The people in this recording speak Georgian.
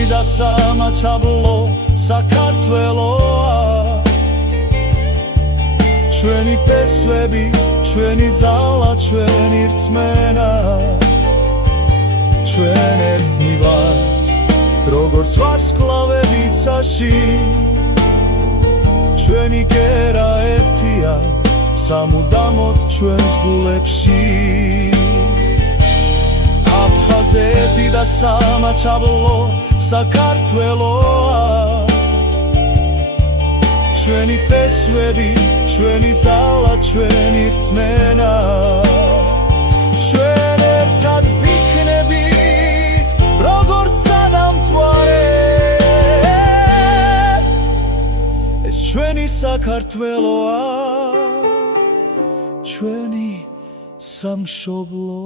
ერთმანეთი და სამაჩაბლო საქართველოა ჩვენი ფესვები, ჩვენი ძალა, ჩვენი რწმენა ჩვენ ერთნი ვართ, როგორც ვარსკვლავები ცაში ჩვენი კერა ერთია, სამუდამოდ ჩვენს გულებში აფხაზეთი და სამაჩაბლო საქართველოა ჩვენი ფესვები, ჩვენი ძალა, ჩვენი რწმენა ჩვენ ერთად ვიქნებით, როგორც სადამთვარე ეს ჩვენი საქართველოა ჩვენი სამშობლო